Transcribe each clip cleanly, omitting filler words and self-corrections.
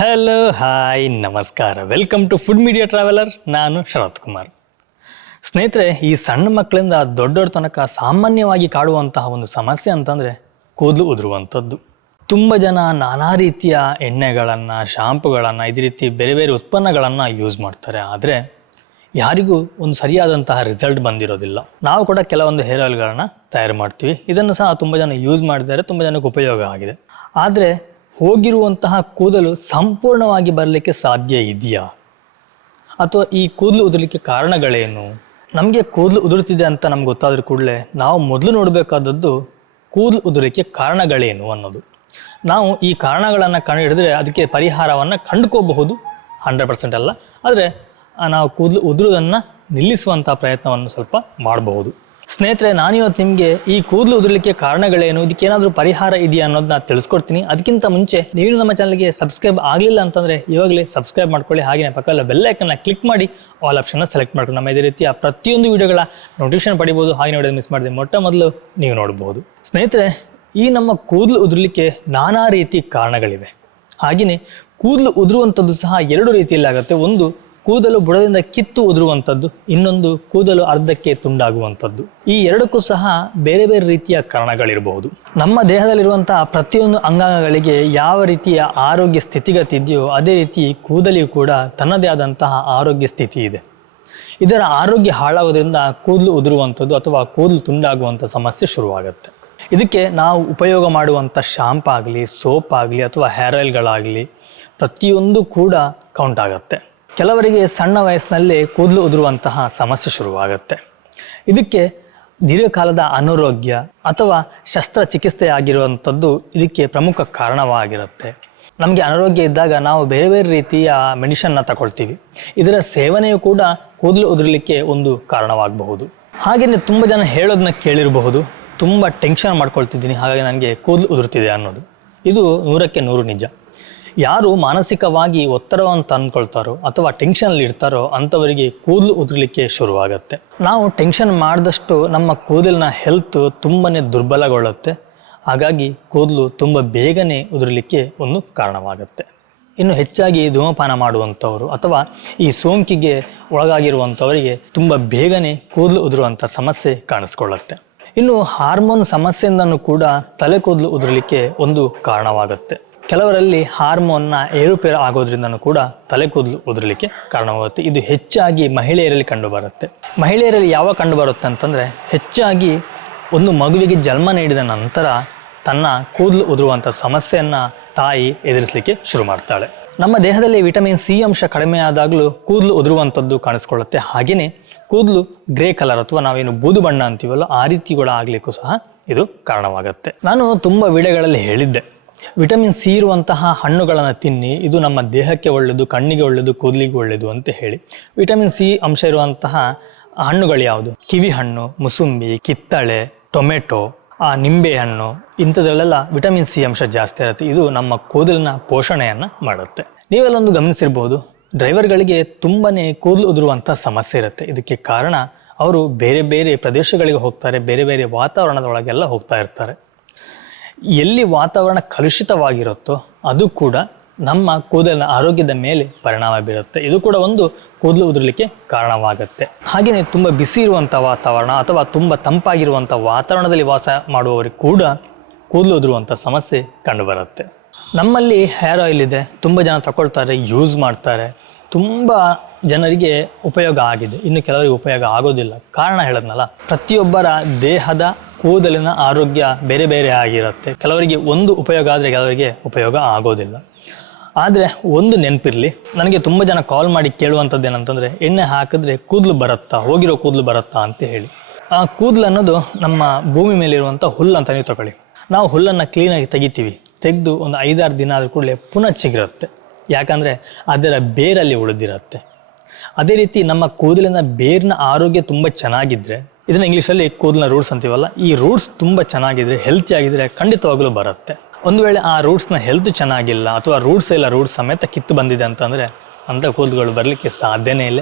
Hello hi ನಮಸ್ಕಾರ, welcome to food media traveller. ನಾನು ಶರತ್ ಕುಮಾರ್. ಸ್ನೇಹಿತರೆ, ಈ ಸಣ್ಣ ಮಕ್ಕಳಿಂದ ದೊಡ್ಡವ್ರ ತನಕ ಸಾಮಾನ್ಯವಾಗಿ ಕಾಡುವಂತಹ ಒಂದು ಸಮಸ್ಯೆ ಅಂತಂದರೆ ಕೂದಲು ಉದುರುವಂಥದ್ದು. ತುಂಬ ಜನ ನಾನಾ ರೀತಿಯ ಎಣ್ಣೆಗಳನ್ನು, ಶಾಂಪುಗಳನ್ನು, ಇದೇ ರೀತಿ ಬೇರೆ ಬೇರೆ ಉತ್ಪನ್ನಗಳನ್ನು ಯೂಸ್ ಮಾಡ್ತಾರೆ. ಆದರೆ ಯಾರಿಗೂ ಒಂದು ಸರಿಯಾದಂತಹ ರಿಸಲ್ಟ್ ಬಂದಿರೋದಿಲ್ಲ. ನಾವು ಕೂಡ ಕೆಲವೊಂದು ಹೇರ್ ಆಯಿಲ್ಗಳನ್ನು ತಯಾರು ಮಾಡ್ತೀವಿ. ಇದನ್ನು ಸಹ ತುಂಬ ಜನ ಯೂಸ್ ಮಾಡಿದ್ದಾರೆ, ತುಂಬ ಜನಕ್ಕೆ ಉಪಯೋಗ ಆಗಿದೆ. ಆದರೆ ಹೋಗಿರುವಂತಹ ಕೂದಲು ಸಂಪೂರ್ಣವಾಗಿ ಬರಲಿಕ್ಕೆ ಸಾಧ್ಯ ಇದೆಯಾ? ಅಥವಾ ಈ ಕೂದಲು ಉದುರಲಿಕ್ಕೆ ಕಾರಣಗಳೇನು? ನಮಗೆ ಕೂದಲು ಉದುರುತ್ತಿದೆ ಅಂತ ನಮ್ಗೆ ಗೊತ್ತಾದ್ರೂ ಕೂಡಲೇ ನಾವು ಮೊದಲು ನೋಡಬೇಕಾದದ್ದು ಕೂದಲು ಉದುರಲಿಕ್ಕೆ ಕಾರಣಗಳೇನು ಅನ್ನೋದು. ನಾವು ಈ ಕಾರಣಗಳನ್ನು ಕಂಡು ಹಿಡಿದ್ರೆ ಅದಕ್ಕೆ ಪರಿಹಾರವನ್ನು ಕಂಡುಕೋಬಹುದು. 100% ಅಲ್ಲ, ಆದರೆ ನಾವು ಕೂದಲು ಉದುರುವುದನ್ನು ನಿಲ್ಲಿಸುವಂಥ ಪ್ರಯತ್ನವನ್ನು ಸ್ವಲ್ಪ ಮಾಡಬಹುದು. ಸ್ನೇಹಿತರೆ, ನಾನಿವತ್ತು ನಿಮಗೆ ಈ ಕೂದಲು ಉದುರಲಿಕ್ಕೆ ಕಾರಣಗಳೇನು, ಇದಕ್ಕೇನಾದರೂ ಪರಿಹಾರ ಇದೆಯಾ ಅನ್ನೋದನ್ನ ತಿಳಿಸ್ಕೊಡ್ತೀನಿ. ಅದಕ್ಕಿಂತ ಮುಂಚೆ ನೀವು ನಮ್ಮ ಚಾನಲ್ಗೆ ಸಬ್ಸ್ಕ್ರೈಬ್ ಆಗಲಿಲ್ಲ ಅಂತಂದರೆ ಇವಾಗಲೇ ಸಬ್ಸ್ಕ್ರೈಬ್ ಮಾಡ್ಕೊಳ್ಳಿ. ಹಾಗೆಯೇ ಪಕ್ಕದಲ್ಲಿ ಬೆಲ್ ಐಕನ್ನ ಕ್ಲಿಕ್ ಮಾಡಿ ಆಲ್ ಆಪ್ಷನ್ನ ಸೆಲೆಕ್ಟ್ ಮಾಡ್ಕೊಂಡು ನಮ್ಮ ಇದೇ ರೀತಿಯ ಪ್ರತಿಯೊಂದು ವಿಡಿಯೋಗಳ ನೋಟಿಫಿಕೇಶನ್ ಪಡಿಬೋದು. ಹಾಗೆ ನೋಡೋದು ಮಿಸ್ ಮಾಡಿದೆ ಮೊಟ್ಟ ಮೊದಲು ನೀವು ನೋಡಬಹುದು. ಸ್ನೇಹಿತರೆ, ಈ ನಮ್ಮ ಕೂದಲು ಉದುರಲಿಕ್ಕೆ ನಾನಾ ರೀತಿ ಕಾರಣಗಳಿವೆ. ಹಾಗೆಯೇ ಕೂದಲು ಉದುರುವಂಥದ್ದು ಸಹ ಎರಡು ರೀತಿಯಲ್ಲಿ ಆಗುತ್ತೆ. ಒಂದು ಕೂದಲು ಬುಡದಿಂದ ಕಿತ್ತು ಉದುರುವಂಥದ್ದು, ಇನ್ನೊಂದು ಕೂದಲು ಅರ್ಧಕ್ಕೆ ತುಂಡಾಗುವಂಥದ್ದು. ಈ ಎರಡಕ್ಕೂ ಸಹ ಬೇರೆ ಬೇರೆ ರೀತಿಯ ಕಾರಣಗಳಿರಬಹುದು. ನಮ್ಮ ದೇಹದಲ್ಲಿರುವಂತಹ ಪ್ರತಿಯೊಂದು ಅಂಗಾಂಗಗಳಿಗೆ ಯಾವ ರೀತಿಯ ಆರೋಗ್ಯ ಸ್ಥಿತಿಗತಿ ಇದೆಯೋ ಅದೇ ರೀತಿ ಕೂದಲಿಗೂ ಕೂಡ ತನ್ನದೇ ಆದಂತಹ ಆರೋಗ್ಯ ಸ್ಥಿತಿ ಇದೆ. ಇದರ ಆರೋಗ್ಯ ಹಾಳಾಗೋದ್ರಿಂದ ಕೂದಲು ಉದುರುವಂಥದ್ದು ಅಥವಾ ಕೂದಲು ತುಂಡಾಗುವಂಥ ಸಮಸ್ಯೆ ಶುರುವಾಗುತ್ತೆ. ಇದಕ್ಕೆ ನಾವು ಉಪಯೋಗ ಮಾಡುವಂಥ ಶಾಂಪ್ ಆಗಲಿ, ಸೋಪ್ ಆಗಲಿ ಅಥವಾ ಹೇರ್ ಆಯಿಲ್ಗಳಾಗಲಿ ಪ್ರತಿಯೊಂದು ಕೂಡ ಕೌಂಟ್ ಆಗುತ್ತೆ. ಕೆಲವರಿಗೆ ಸಣ್ಣ ವಯಸ್ಸಿನಲ್ಲಿ ಕೂದಲು ಉದುರುವಂತಹ ಸಮಸ್ಯೆ ಶುರುವಾಗುತ್ತೆ. ಇದಕ್ಕೆ ದೀರ್ಘಕಾಲದ ಅನಾರೋಗ್ಯ ಅಥವಾ ಶಸ್ತ್ರಚಿಕಿತ್ಸೆ ಆಗಿರುವಂಥದ್ದು ಇದಕ್ಕೆ ಪ್ರಮುಖ ಕಾರಣವಾಗಿರುತ್ತೆ. ನಮಗೆ ಅನಾರೋಗ್ಯ ಇದ್ದಾಗ ನಾವು ಬೇರೆ ಬೇರೆ ರೀತಿಯ ಮೆಡಿಷನ್ನ ತಗೊಳ್ತೀವಿ. ಇದರ ಸೇವನೆಯು ಕೂಡ ಕೂದಲು ಉದುರಲಿಕ್ಕೆ ಒಂದು ಕಾರಣವಾಗಬಹುದು. ಹಾಗೆಯೇ ತುಂಬ ಜನ ಹೇಳೋದನ್ನ ಕೇಳಿರಬಹುದು, ತುಂಬ ಟೆನ್ಷನ್ ಮಾಡ್ಕೊಳ್ತಿದ್ದೀನಿ ಹಾಗಾಗಿ ನನಗೆ ಕೂದಲು ಉದುರ್ತಿದೆ ಅನ್ನೋದು. ಇದು 100ಕ್ಕೆ 100 ನಿಜ. ಯಾರು ಮಾನಸಿಕವಾಗಿ ಒತ್ತಡವನ್ನು ತಂದ್ಕೊಳ್ತಾರೋ ಅಥವಾ ಟೆನ್ಷನಲ್ಲಿ ಇರ್ತಾರೋ ಅಂಥವರಿಗೆ ಕೂದಲು ಉದುರಲಿಕ್ಕೆ ಶುರುವಾಗುತ್ತೆ. ನಾವು ಟೆನ್ಷನ್ ಮಾಡಿದಷ್ಟು ನಮ್ಮ ಕೂದಲಿನ ಹೆಲ್ತ್ ತುಂಬನೇ ದುರ್ಬಲಗೊಳ್ಳುತ್ತೆ. ಹಾಗಾಗಿ ಕೂದಲು ತುಂಬ ಬೇಗನೆ ಉದುರಲಿಕ್ಕೆ ಒಂದು ಕಾರಣವಾಗುತ್ತೆ. ಇನ್ನು ಹೆಚ್ಚಾಗಿ ಧೂಮಪಾನ ಮಾಡುವಂಥವರು ಅಥವಾ ಈ ಸೋಂಕಿಗೆ ಒಳಗಾಗಿರುವಂಥವರಿಗೆ ತುಂಬ ಬೇಗನೆ ಕೂದಲು ಉದುರುವಂಥ ಸಮಸ್ಯೆ ಕಾಣಿಸ್ಕೊಳ್ಳುತ್ತೆ. ಇನ್ನು ಹಾರ್ಮೋನ್ ಸಮಸ್ಯೆಯಿಂದನೂ ಕೂಡ ತಲೆ ಕೂದಲು ಉದುರಲಿಕ್ಕೆ ಒಂದು ಕಾರಣವಾಗುತ್ತೆ. ಕೆಲವರಲ್ಲಿ ಹಾರ್ಮೋನ್ನ ಏರುಪೇರು ಆಗೋದ್ರಿಂದನೂ ಕೂಡ ತಲೆ ಕೂದಲು ಉದುರಲಿಕ್ಕೆ ಕಾರಣವಾಗುತ್ತೆ. ಇದು ಹೆಚ್ಚಾಗಿ ಮಹಿಳೆಯರಲ್ಲಿ ಕಂಡುಬರುತ್ತೆ. ಮಹಿಳೆಯರಲ್ಲಿ ಯಾವಾಗ ಕಂಡುಬರುತ್ತೆ ಅಂತಂದರೆ, ಹೆಚ್ಚಾಗಿ ಒಂದು ಮಗುವಿಗೆ ಜನ್ಮ ನೀಡಿದ ನಂತರ ತನ್ನ ಕೂದಲು ಉದುರುವಂಥ ಸಮಸ್ಯೆಯನ್ನು ತಾಯಿ ಎದುರಿಸಲಿಕ್ಕೆ ಶುರು ಮಾಡ್ತಾಳೆ. ನಮ್ಮ ದೇಹದಲ್ಲಿ ವಿಟಮಿನ್ ಸಿ ಅಂಶ ಕಡಿಮೆ ಆದಾಗಲೂ ಕೂದಲು ಉದುರುವಂಥದ್ದು ಕಾಣಿಸ್ಕೊಳ್ಳುತ್ತೆ. ಹಾಗೆಯೇ ಕೂದಲು ಗ್ರೇ ಕಲರ್ ಅಥವಾ ನಾವೇನು ಬೂದು ಬಣ್ಣ ಅಂತೀವಲ್ಲ ಆ ರೀತಿ ಕೂಡ ಆಗಲಿಕ್ಕೂ ಸಹ ಇದು ಕಾರಣವಾಗುತ್ತೆ. ನಾನು ತುಂಬ ವಿಡಿಯೋಗಳಲ್ಲಿ ಹೇಳಿದ್ದೆ, ವಿಟಮಿನ್ ಸಿ ಇರುವಂತಹ ಹಣ್ಣುಗಳನ್ನು ತಿನ್ನಿ, ಇದು ನಮ್ಮ ದೇಹಕ್ಕೆ ಒಳ್ಳೆಯದು, ಕಣ್ಣಿಗೆ ಒಳ್ಳೆಯದು, ಕೂದಲಿಗೆ ಒಳ್ಳೆಯದು ಅಂತ ಹೇಳಿ. ವಿಟಮಿನ್ ಸಿ ಅಂಶ ಇರುವಂತಹ ಹಣ್ಣುಗಳು ಯಾವುದು? ಕಿವಿ ಹಣ್ಣು, ಮುಸುಂಬಿ, ಕಿತ್ತಳೆ, ಟೊಮೆಟೊ, ನಿಂಬೆ ಹಣ್ಣು, ಇಂಥದ್ರಲ್ಲೆಲ್ಲ ವಿಟಮಿನ್ ಸಿ ಅಂಶ ಜಾಸ್ತಿ ಇರುತ್ತೆ. ಇದು ನಮ್ಮ ಕೂದಲಿನ ಪೋಷಣೆಯನ್ನು ಮಾಡುತ್ತೆ. ನೀವೆಲ್ಲೊಂದು ಗಮನಿಸಿರ್ಬೋದು, ಡ್ರೈವರ್ಗಳಿಗೆ ತುಂಬನೇ ಕೂದಲು ಉದುರುವಂಥ ಸಮಸ್ಯೆ ಇರುತ್ತೆ. ಇದಕ್ಕೆ ಕಾರಣ ಅವರು ಬೇರೆ ಬೇರೆ ಪ್ರದೇಶಗಳಿಗೆ ಹೋಗ್ತಾರೆ, ಬೇರೆ ಬೇರೆ ವಾತಾವರಣದೊಳಗೆಲ್ಲ ಹೋಗ್ತಾ ಇರ್ತಾರೆ. ಎಲ್ಲಿ ವಾತಾವರಣ ಕಲುಷಿತವಾಗಿರುತ್ತೋ ಅದು ಕೂಡ ನಮ್ಮ ಕೂದಲಿನ ಆರೋಗ್ಯದ ಮೇಲೆ ಪರಿಣಾಮ ಬೀರುತ್ತೆ. ಇದು ಕೂಡ ಒಂದು ಕೂದಲು ಉದುರಲಿಕ್ಕೆ ಕಾರಣವಾಗುತ್ತೆ. ಹಾಗೆಯೇ ತುಂಬ ಬಿಸಿ ಇರುವಂಥ ವಾತಾವರಣ ಅಥವಾ ತುಂಬ ತಂಪಾಗಿರುವಂಥ ವಾತಾವರಣದಲ್ಲಿ ವಾಸ ಮಾಡುವವರಿಗೆ ಕೂಡ ಕೂದಲು ಉದುರುವಂಥ ಸಮಸ್ಯೆ ಕಂಡುಬರುತ್ತೆ. ನಮ್ಮಲ್ಲಿ ಹೇರ್ ಆಯಿಲ್ ಇದೆ, ತುಂಬ ಜನ ತಗೊಳ್ತಾರೆ, ಯೂಸ್ ಮಾಡ್ತಾರೆ. ತುಂಬ ಜನರಿಗೆ ಉಪಯೋಗ ಆಗಿದೆ, ಇನ್ನು ಕೆಲವರಿಗೆ ಉಪಯೋಗ ಆಗೋದಿಲ್ಲ. ಕಾರಣ ಹೇಳದ್ನಲ್ಲ, ಪ್ರತಿಯೊಬ್ಬರ ದೇಹದ ಕೂದಲಿನ ಆರೋಗ್ಯ ಬೇರೆ ಬೇರೆ ಆಗಿರುತ್ತೆ. ಕೆಲವರಿಗೆ ಒಂದು ಉಪಯೋಗ ಆದರೆ ಕೆಲವರಿಗೆ ಉಪಯೋಗ ಆಗೋದಿಲ್ಲ. ಆದರೆ ಒಂದು ನೆನಪಿರಲಿ, ನನಗೆ ತುಂಬ ಜನ ಕಾಲ್ ಮಾಡಿ ಕೇಳುವಂಥದ್ದು ಏನಂತಂದರೆ, ಎಣ್ಣೆ ಹಾಕಿದ್ರೆ ಕೂದಲು ಬರುತ್ತಾ, ಹೋಗಿರೋ ಕೂದಲು ಬರುತ್ತಾ ಅಂತ ಹೇಳಿ. ಆ ಕೂದಲು ಅನ್ನೋದು ನಮ್ಮ ಭೂಮಿ ಮೇಲಿರುವಂಥ ಹುಲ್ಲು ಅಂತ ನೀವು ತಗೊಳ್ಳಿ. ನಾವು ಹುಲ್ಲನ್ನು ಕ್ಲೀನಾಗಿ ತೆಗೆದು ಒಂದು 5-6 ದಿನ ಆದ ಕೂಡಲೇ ಪುನಃ ಚಿಗುರುತ್ತೆ. ಯಾಕಂದರೆ ಅದರ ಬೇರಲ್ಲಿ ಉಳಿದಿರುತ್ತೆ. ಅದೇ ರೀತಿ ನಮ್ಮ ಕೂದಲಿನ ಬೇರಿನ ಆರೋಗ್ಯ ತುಂಬ ಚೆನ್ನಾಗಿದ್ದರೆ, ಇದನ್ನು ಇಂಗ್ಲೀಷಲ್ಲಿ ಕೂದಲಿನ ರೂಟ್ಸ್ ಅಂತೀವಲ್ಲ, ಈ ರೂಟ್ಸ್ ತುಂಬ ಚೆನ್ನಾಗಿದ್ರೆ, ಹೆಲ್ತಿ ಆಗಿದ್ರೆ ಖಂಡಿತವಾಗಲೂ ಬರುತ್ತೆ. ಒಂದು ವೇಳೆ ಆ ರೂಟ್ಸ್ನ ಹೆಲ್ತ್ ಚೆನ್ನಾಗಿಲ್ಲ ಅಥವಾ ರೂಟ್ಸ್ ಸಮೇತ ಕಿತ್ತು ಬಂದಿದೆ ಅಂತಂದರೆ ಅಂಥ ಕೂದಲುಗಳು ಬರಲಿಕ್ಕೆ ಸಾಧ್ಯನೇ ಇಲ್ಲ.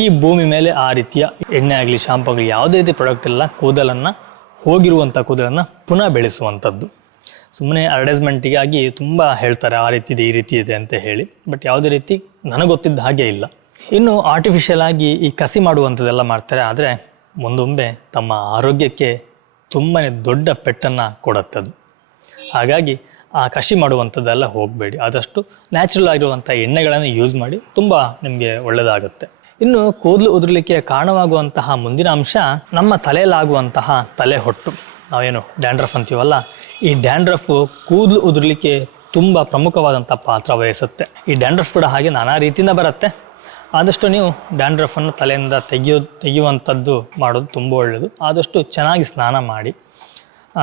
ಈ ಭೂಮಿ ಮೇಲೆ ಆ ರೀತಿಯ ಎಣ್ಣೆ ಆಗಲಿ, ಶಾಂಪು ಆಗಲಿ ಯಾವುದೇ ರೀತಿ ಪ್ರಾಡಕ್ಟ್ ಇಲ್ಲ ಕೂದಲನ್ನು, ಹೋಗಿರುವಂಥ ಕೂದಲನ್ನು ಪುನಃ ಬೆಳೆಸುವಂಥದ್ದು. ಸುಮ್ಮನೆ ಅಡ್ವರ್ಟೈಸ್ಮೆಂಟಿಗಾಗಿ ತುಂಬ ಹೇಳ್ತಾರೆ ಆ ರೀತಿ ಇದೆ ಈ ರೀತಿ ಇದೆ ಅಂತ ಹೇಳಿ, ಬಟ್ ಯಾವುದೇ ರೀತಿ ನನಗೆ ಗೊತ್ತಿದ್ದ ಹಾಗೆ ಇಲ್ಲ. ಇನ್ನು ಆರ್ಟಿಫಿಷಿಯಲ್ ಆಗಿ ಈ ಕಸಿ ಮಾಡುವಂಥದ್ದೆಲ್ಲ ಮಾಡ್ತಾರೆ, ಆದರೆ ಮುಂದೊಮ್ಮೆ ತಮ್ಮ ಆರೋಗ್ಯಕ್ಕೆ ತುಂಬಾ ದೊಡ್ಡ ಪೆಟ್ಟನ್ನು ಕೊಡುತ್ತದು. ಹಾಗಾಗಿ ಆ ಕಸಿ ಮಾಡುವಂಥದ್ದೆಲ್ಲ ಹೋಗಬೇಡಿ, ಆದಷ್ಟು ನ್ಯಾಚುರಲ್ ಆಗಿರುವಂಥ ಎಣ್ಣೆಗಳನ್ನು ಯೂಸ್ ಮಾಡಿ, ತುಂಬ ನಿಮಗೆ ಒಳ್ಳೆಯದಾಗುತ್ತೆ. ಇನ್ನು ಕೂದಲು ಉದುರಲಿಕ್ಕೆ ಕಾರಣವಾಗುವಂತಹ ಮುಂದಿನ ಅಂಶ ನಮ್ಮ ತಲೆಯಲ್ಲಾಗುವಂತಹ ತಲೆ ಹೊಟ್ಟು, ನಾವೇನು ಡ್ಯಾಂಡ್ರಫ್ ಅಂತೀವಲ್ಲ, ಈ ಡ್ಯಾಂಡ್ರಫು ಕೂದಲು ಉದುರಲಿಕ್ಕೆ ತುಂಬ ಪ್ರಮುಖವಾದಂಥ ಪಾತ್ರ ವಹಿಸುತ್ತೆ. ಈ ಡ್ಯಾಂಡ್ರಫ್ ಕೂಡ ಹಾಗೆ ನಾನಾ ರೀತಿಯಿಂದ ಬರುತ್ತೆ. ಆದಷ್ಟು ನೀವು ಡ್ಯಾಂಡ್ರಫನ್ನು ತಲೆಯಿಂದ ತೆಗೆಯುವಂಥದ್ದು ಮಾಡೋದು ತುಂಬ ಒಳ್ಳೆಯದು. ಆದಷ್ಟು ಚೆನ್ನಾಗಿ ಸ್ನಾನ ಮಾಡಿ.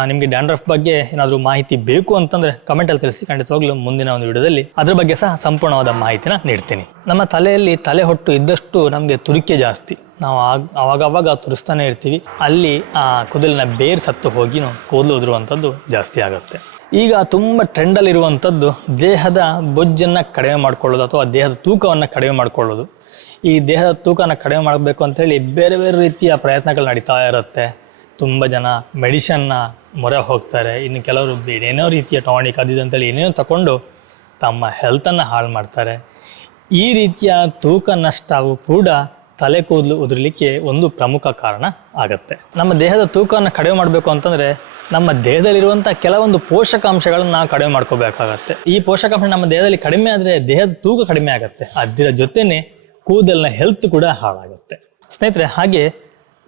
ನಿಮಗೆ ಡ್ಯಾಂಡ್ರಫ್ ಬಗ್ಗೆ ಏನಾದರೂ ಮಾಹಿತಿ ಬೇಕು ಅಂತಂದರೆ ಕಮೆಂಟಲ್ಲಿ ತಿಳಿಸಿ, ಖಂಡಿತವಾಗ್ಲೂ ಮುಂದಿನ ಒಂದು ವಿಡಿಯೋದಲ್ಲಿ ಅದ್ರ ಬಗ್ಗೆ ಸಹ ಸಂಪೂರ್ಣವಾದ ಮಾಹಿತಿನ ನೀಡ್ತೀನಿ. ನಮ್ಮ ತಲೆಯಲ್ಲಿ ತಲೆ ಹೊಟ್ಟು ಇದ್ದಷ್ಟು ನಮಗೆ ತುರಿಕೆ ಜಾಸ್ತಿ, ನಾವು ಆವಾಗವಾಗ ತುರಿಸ್ತಾನೆ ಇರ್ತೀವಿ, ಅಲ್ಲಿ ಆ ಕೂದಲಿನ ಬೇರು ಸತ್ತು ಹೋಗಿ ಕೂದಲು ಉದುರುವಂಥದ್ದು ಜಾಸ್ತಿ ಆಗುತ್ತೆ. ಈಗ ತುಂಬ ಟ್ರೆಂಡಲ್ಲಿರುವಂಥದ್ದು ದೇಹದ ಬೊಜ್ಜನ್ನು ಕಡಿಮೆ ಮಾಡ್ಕೊಳ್ಳೋದು ಅಥವಾ ದೇಹದ ತೂಕವನ್ನು ಕಡಿಮೆ ಮಾಡ್ಕೊಳ್ಳೋದು. ಈ ದೇಹದ ತೂಕನ ಕಡಿಮೆ ಮಾಡಬೇಕು ಅಂತೇಳಿ ಬೇರೆ ಬೇರೆ ರೀತಿಯ ಪ್ರಯತ್ನಗಳು ನಡೀತಾ ಇರುತ್ತೆ. ತುಂಬ ಜನ ಮೆಡಿಷನ್ನ ಮೊರೆ ಹೋಗ್ತಾರೆ, ಇನ್ನು ಕೆಲವರು ಏನೇನೋ ರೀತಿಯ ಟಾನಿಕ್ ಅದಿದೆ ಅಂತೇಳಿ ಏನೇನೋ ತಗೊಂಡು ತಮ್ಮ ಹೆಲ್ತನ್ನು ಹಾಳು ಮಾಡ್ತಾರೆ. ಈ ರೀತಿಯ ತೂಕ ನಷ್ಟವು ಕೂಡ ತಲೆ ಕೂದಲು ಉದುರಲಿಕ್ಕೆ ಒಂದು ಪ್ರಮುಖ ಕಾರಣ ಆಗುತ್ತೆ. ನಮ್ಮ ದೇಹದ ತೂಕವನ್ನು ಕಡಿಮೆ ಮಾಡಬೇಕು ಅಂತಂದರೆ ನಮ್ಮ ದೇಹದಲ್ಲಿರುವಂಥ ಕೆಲವೊಂದು ಪೋಷಕಾಂಶಗಳನ್ನು ನಾವು ಕಡಿಮೆ ಮಾಡ್ಕೋಬೇಕಾಗತ್ತೆ. ಈ ಪೋಷಕಾಂಶ ನಮ್ಮ ದೇಹದಲ್ಲಿ ಕಡಿಮೆ ಆದರೆ ದೇಹದ ತೂಕ ಕಡಿಮೆ ಆಗುತ್ತೆ, ಅದರ ಜೊತೆನೇ ಕೂದಲಿನ ಹೆಲ್ತ್ ಕೂಡ ಹಾಳಾಗುತ್ತೆ. ಸ್ನೇಹಿತರೆ, ಹಾಗೆ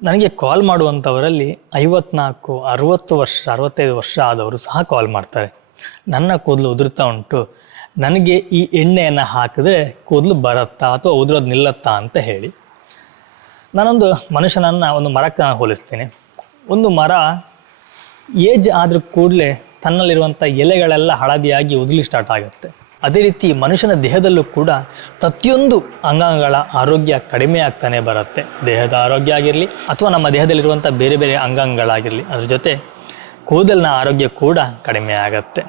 ನನಗೆ ಕಾಲ್ ಮಾಡುವಂಥವರಲ್ಲಿ 54, 60 ವರ್ಷ, 65 ವರ್ಷ ಆದವರು ಸಹ ಕಾಲ್ ಮಾಡ್ತಾರೆ. ನನ್ನ ಕೂದಲು ಉದುರ್ತಾ ಉಂಟು, ನನಗೆ ಈ ಎಣ್ಣೆಯನ್ನು ಹಾಕಿದ್ರೆ ಕೂದಲು ಬರುತ್ತಾ ಅಥವಾ ಉದುರೋದು ನಿಲ್ಲುತ್ತಾ ಅಂತ ಹೇಳಿ. ನಾನೊಂದು ಮನುಷ್ಯನನ್ನು ಒಂದು ಮರಕ್ಕೆ ನಾನು ಹೋಲಿಸ್ತೀನಿ. ಒಂದು ಮರ ಏಜ್ ಆದರೂ ಕೂಡಲೇ ತನ್ನಲ್ಲಿರುವಂಥ ಎಲೆಗಳೆಲ್ಲ ಹಳದಿಯಾಗಿ ಉದುಲಿ ಸ್ಟಾರ್ಟ್ ಆಗುತ್ತೆ. ಅದೇ ರೀತಿ ಮನುಷ್ಯನ ದೇಹದಲ್ಲೂ ಕೂಡ ಪ್ರತಿಯೊಂದು ಅಂಗಾಂಗಗಳ ಆರೋಗ್ಯ ಕಡಿಮೆ ಆಗ್ತಾನೆ ಬರುತ್ತೆ. ದೇಹದ ಆರೋಗ್ಯ ಆಗಿರಲಿ ಅಥವಾ ನಮ್ಮ ದೇಹದಲ್ಲಿರುವಂಥ ಬೇರೆ ಬೇರೆ ಅಂಗಾಂಗಗಳಾಗಿರಲಿ, ಅದ್ರ ಜೊತೆ ಕೂದಲಿನ ಆರೋಗ್ಯ ಕೂಡ ಕಡಿಮೆ ಆಗತ್ತೆ.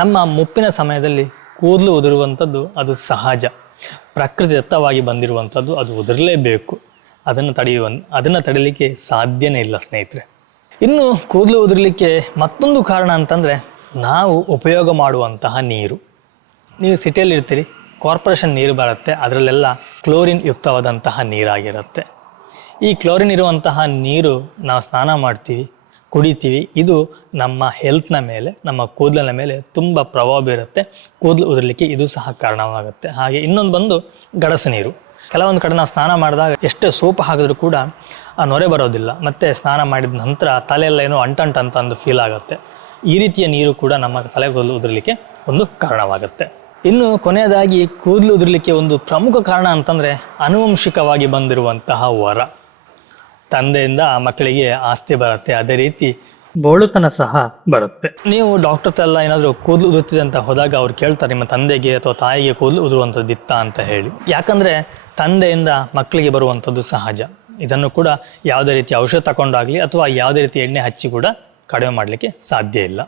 ನಮ್ಮ ಮುಪ್ಪಿನ ಸಮಯದಲ್ಲಿ ಕೂದಲು ಉದುರುವಂಥದ್ದು ಅದು ಸಹಜ, ಪ್ರಕೃತಿದತ್ತವಾಗಿ ಬಂದಿರುವಂಥದ್ದು, ಅದು ಉದುರಲೇಬೇಕು. ಅದನ್ನು ತಡೀಲಿಕ್ಕೆ ಸಾಧ್ಯನೇ ಇಲ್ಲ ಸ್ನೇಹಿತರೆ. ಇನ್ನು ಕೂದಲು ಉದುರಲಿಕ್ಕೆ ಮತ್ತೊಂದು ಕಾರಣ ಅಂತಂದರೆ ನಾವು ಉಪಯೋಗ ಮಾಡುವಂತಹ ನೀರು. ನೀವು ಸಿಟಿಯಲ್ಲಿ ಇರ್ತೀರಿ, ಕಾರ್ಪೊರೇಷನ್ ನೀರು ಬರುತ್ತೆ, ಅದರಲ್ಲೆಲ್ಲ ಕ್ಲೋರಿನ್ ಯುಕ್ತವಾದಂತಹ ನೀರಾಗಿರುತ್ತೆ. ಈ ಕ್ಲೋರಿನ್ ಇರುವಂತಹ ನೀರು ನಾವು ಸ್ನಾನ ಮಾಡ್ತೀವಿ, ಕುಡಿತೀವಿ. ಇದು ನಮ್ಮ ಹೆಲ್ತ್ನ ಮೇಲೆ, ನಮ್ಮ ಕೂದಲಿನ ಮೇಲೆ ತುಂಬ ಪ್ರಭಾವ ಬೀರುತ್ತೆ. ಕೂದಲು ಉದುರಲಿಕ್ಕೆ ಇದು ಸಹ ಕಾರಣವಾಗುತ್ತೆ. ಹಾಗೆ ಇನ್ನೊಂದು ಬಂದು ಗಡಸು ನೀರು. ಕೆಲವೊಂದು ಕಡೆ ನಾವು ಸ್ನಾನ ಮಾಡಿದಾಗ ಎಷ್ಟೇ ಸೋಪ್ ಹಾಕಿದ್ರೂ ಕೂಡ ಆ ನೊರೆ ಬರೋದಿಲ್ಲ, ಮತ್ತು ಸ್ನಾನ ಮಾಡಿದ ನಂತರ ತಲೆಯೆಲ್ಲ ಏನೋ ಅಂಟಂಟ ಒಂದು ಫೀಲ್ ಆಗುತ್ತೆ. ಈ ರೀತಿಯ ನೀರು ಕೂಡ ನಮ್ಮ ತಲೆ ಕೂದಲು ಉದುರಲಿಕ್ಕೆ ಒಂದು ಕಾರಣವಾಗುತ್ತೆ. ಇನ್ನು ಕೊನೆಯದಾಗಿ ಕೂದಲು ಉದುರಲಿಕ್ಕೆ ಒಂದು ಪ್ರಮುಖ ಕಾರಣ ಅಂತಂದರೆ ಆನುವಂಶಿಕವಾಗಿ ಬಂದಿರುವಂತಹ ವರ. ತಂದೆಯಿಂದ ಮಕ್ಕಳಿಗೆ ಆಸ್ತಿ ಬರುತ್ತೆ, ಅದೇ ರೀತಿ ಬೋಳುತನ ಸಹ ಬರುತ್ತೆ. ನೀವು ಡಾಕ್ಟರ್ ಎಲ್ಲ ಏನಾದರೂ ಕೂದಲು ಉದುರ್ತಿದೆ ಅಂತ ಹೋದಾಗ ಅವ್ರು ಕೇಳ್ತಾರೆ ನಿಮ್ಮ ತಂದೆಗೆ ಅಥವಾ ತಾಯಿಗೆ ಕೂದಲು ಉದುರುವಂಥದ್ದಿತ್ತ ಅಂತ ಹೇಳಿ. ಯಾಕಂದರೆ ತಂದೆಯಿಂದ ಮಕ್ಕಳಿಗೆ ಬರುವಂಥದ್ದು ಸಹಜ. ಇದನ್ನು ಕೂಡ ಯಾವುದೇ ರೀತಿ ಔಷಧ ತಗೊಂಡಾಗಲಿ ಅಥವಾ ಯಾವುದೇ ರೀತಿ ಎಣ್ಣೆ ಹಚ್ಚಿ ಕೂಡ ಕಡಿಮೆ ಮಾಡಲಿಕ್ಕೆ ಸಾಧ್ಯ ಇಲ್ಲ.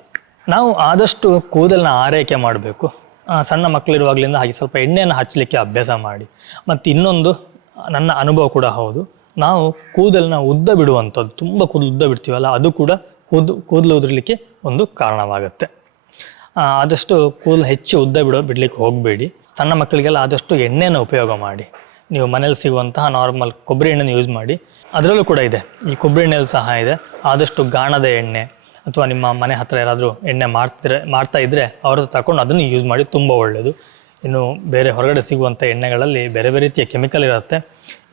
ನಾವು ಆದಷ್ಟು ಕೂದಲನ್ನ ಆರೈಕೆ ಮಾಡಬೇಕು. ಸಣ್ಣ ಮಕ್ಕಳಿರುವಾಗಲಿಂದ ಹಾಗೆ ಸ್ವಲ್ಪ ಎಣ್ಣೆಯನ್ನು ಹಚ್ಚಲಿಕ್ಕೆ ಅಭ್ಯಾಸ ಮಾಡಿ. ಮತ್ತು ಇನ್ನೊಂದು ನನ್ನ ಅನುಭವ ಕೂಡ ಹೌದು, ನಾವು ಕೂದಲನ್ನ ಉದ್ದ ಬಿಡುವಂಥದ್ದು, ತುಂಬ ಕೂದಲು ಉದ್ದ ಬಿಡ್ತೀವಲ್ಲ, ಅದು ಕೂಡ ಕೂದಲು ಉದುರಲಿಕ್ಕೆ ಒಂದು ಕಾರಣವಾಗುತ್ತೆ. ಆದಷ್ಟು ಕೂದಲು ಹೆಚ್ಚು ಉದ್ದ ಬಿಡಲಿಕ್ಕೆ ಹೋಗಬೇಡಿ. ಸಣ್ಣ ಮಕ್ಕಳಿಗೆಲ್ಲ ಆದಷ್ಟು ಎಣ್ಣೆಯನ್ನು ಉಪಯೋಗ ಮಾಡಿ. ನೀವು ಮನೇಲಿ ಸಿಗುವಂತಹ ನಾರ್ಮಲ್ ಕೊಬ್ಬರಿ ಎಣ್ಣೆನ ಯೂಸ್ ಮಾಡಿ. ಅದರಲ್ಲೂ ಕೂಡ ಇದೆ, ಈ ಕೊಬ್ಬರಿ ಎಣ್ಣೆಯಲ್ಲೂ ಸಹ ಇದೆ. ಆದಷ್ಟು ಗಾಣದ ಎಣ್ಣೆ ಅಥವಾ ನಿಮ್ಮ ಮನೆ ಹತ್ತಿರ ಯಾರಾದರೂ ಎಣ್ಣೆ ಮಾಡ್ತಾ ಇದ್ದರೆ ಅವ್ರದ್ದು ತಗೊಂಡು ಅದನ್ನು ಯೂಸ್ ಮಾಡಿ, ತುಂಬ ಒಳ್ಳೆಯದು. ಇನ್ನು ಬೇರೆ ಹೊರಗಡೆ ಸಿಗುವಂಥ ಎಣ್ಣೆಗಳಲ್ಲಿ ಬೇರೆ ಬೇರೆ ರೀತಿಯ ಕೆಮಿಕಲ್ ಇರುತ್ತೆ.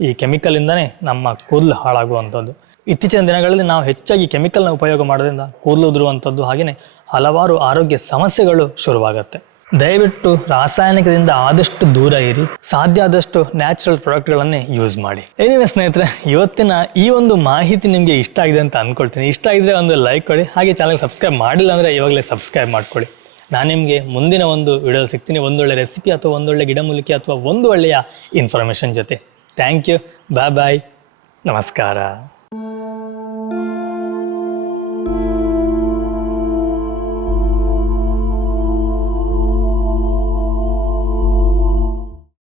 ಈ ಕೆಮಿಕಲಿಂದನೇ ನಮ್ಮ ಕೂದಲು ಹಾಳಾಗುವಂಥದ್ದು. ಇತ್ತೀಚಿನ ದಿನಗಳಲ್ಲಿ ನಾವು ಹೆಚ್ಚಾಗಿ ಕೆಮಿಕಲ್ನ ಉಪಯೋಗ ಮಾಡೋದ್ರಿಂದ ಕೂದಲು ಉದುರುವಂಥದ್ದು, ಹಾಗೆಯೇ ಹಲವಾರು ಆರೋಗ್ಯ ಸಮಸ್ಯೆಗಳು ಶುರುವಾಗುತ್ತೆ. ದಯವಿಟ್ಟು ರಾಸಾಯನಿಕದಿಂದ ಆದಷ್ಟು ದೂರ ಇರಿ, ಸಾಧ್ಯ ಆದಷ್ಟು ನ್ಯಾಚುರಲ್ ಪ್ರಾಡಕ್ಟ್ಗಳನ್ನೇ ಯೂಸ್ ಮಾಡಿ. ಏನಿವೆ ಸ್ನೇಹಿತರೆ, ಇವತ್ತಿನ ಈ ಒಂದು ಮಾಹಿತಿ ನಿಮಗೆ ಇಷ್ಟ ಆಗಿದೆ ಅಂತ ಅಂದ್ಕೊಳ್ತೀನಿ. ಇಷ್ಟ ಆಗಿದ್ರೆ ಒಂದು ಲೈಕ್ ಕೊಡಿ, ಹಾಗೆ ಚಾನಲ್ ಸಬ್ಸ್ಕ್ರೈಬ್ ಮಾಡಿಲ್ಲ ಅಂದರೆ ಇವಾಗಲೇ ಸಬ್ಸ್ಕ್ರೈಬ್ ಮಾಡ್ಕೊಳ್ಳಿ. ನಾನು ನಿಮಗೆ ಮುಂದಿನ ಒಂದು ವಿಡಿಯೋ ಸಿಗ್ತೀನಿ, ಒಂದೊಳ್ಳೆ ರೆಸಿಪಿ ಅಥವಾ ಒಂದೊಳ್ಳೆ ಗಿಡಮೂಲಿಕೆ ಅಥವಾ ಒಂದು ಒಳ್ಳೆಯ ಇನ್ಫಾರ್ಮೇಷನ್ ಜೊತೆ. ಥ್ಯಾಂಕ್ ಯು, ಬಾಯ್ ಬಾಯ್, ನಮಸ್ಕಾರ.